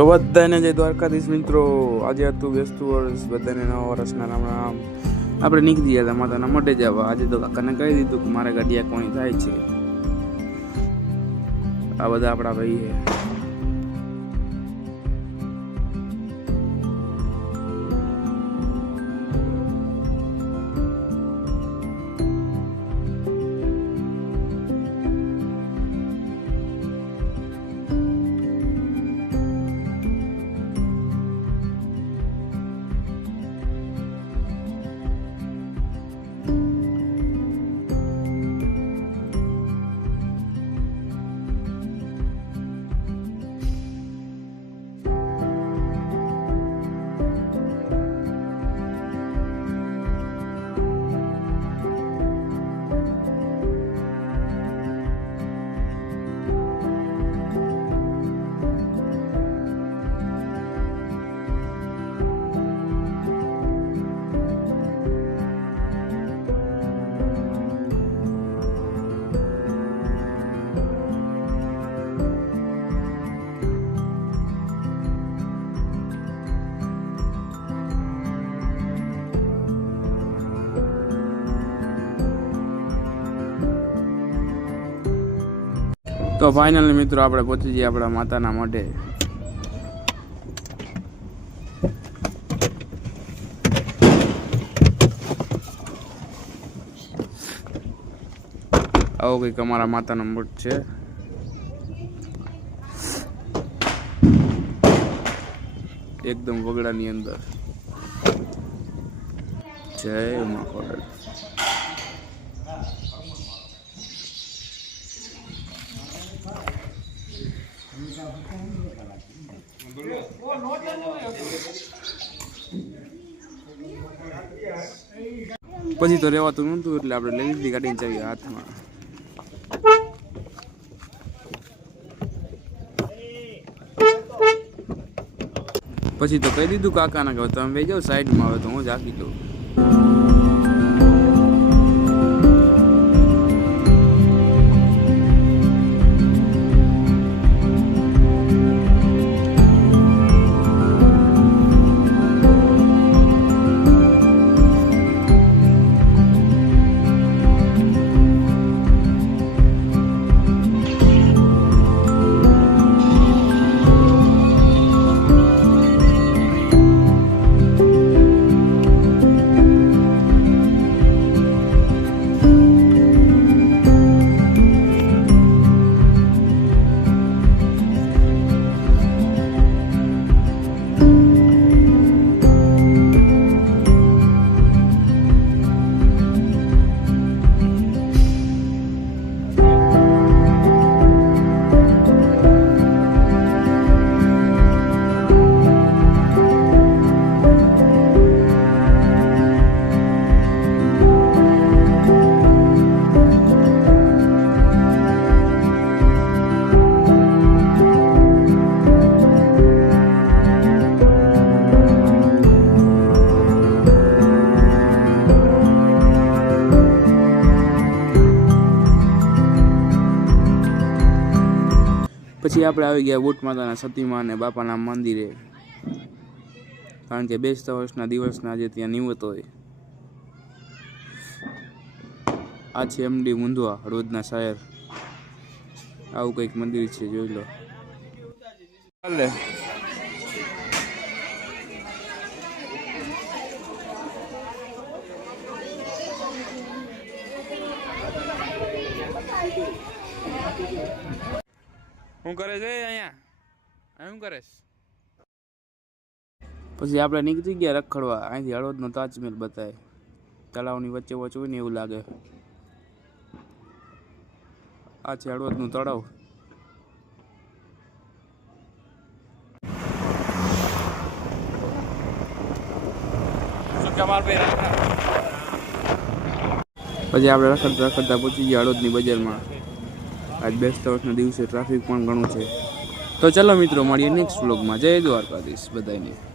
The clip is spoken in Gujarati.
તો બધાને જય દ્વારકાધીશ મિત્રો. આજે હતું બેસતું વર્ષ બધાને નવા વર્ષના રામ રામ આપણે નીકળી ગયા હતા માતાના મોઢે જવા આજે તો કાકાને કહી દીધું કે મારે ગાડિયા કોણી થાય છે. આ બધા આપણા ભાઈ તો ફાઇનલી મિત્રો આપણે પહોંચી જઈએ આપણા માતાના માટે આવો કંઈક અમારા માતાનો મઠ છે. એકદમ વગડાની અંદર. જય ઉમા ખોડલ પછી તો રહેવાતું નહોતું એટલે આપણે લઈ લીધી ગાડીની ચાવી હાથમાં. પછી તો કહી દીધું કાકાને કે તમે બે જાઓ, સાઈડમાં, હવે તો હું જાગી દઉં. પછી આપણે આવી ગયા બુટ માતાના સતીમા અને બાપાના મંદિરે. કારણ કે બેસતા વર્ષના દિવસના આજે ત્યાં નિવત હોય. આ છે એમડી મુંદવા હળવદના શાયર. આવું કંઈક મંદિર છે, જોઈ લો. શું કરે છે અહીંયા? શું કરે પછી આપણે નીકળી ગયા રખડવા. અહીંથી હળવદનો તાજમહેલ બતાવે તળાવની વચ્ચે વચ્ચે હોય ને એવું લાગે. આ છે હળવદનું તળાવ. પછી આપણે રખડતા રખડતા પહોંચી ગયા હળવદની બજારમાં. આજ બેસતા વર્ષના દિવસે ટ્રાફિક પણ ઘણું છે. તો ચલો મિત્રો, મળીએ નેક્સ્ટ વ્લોગમાં જય દ્વારકાધીશ બધાને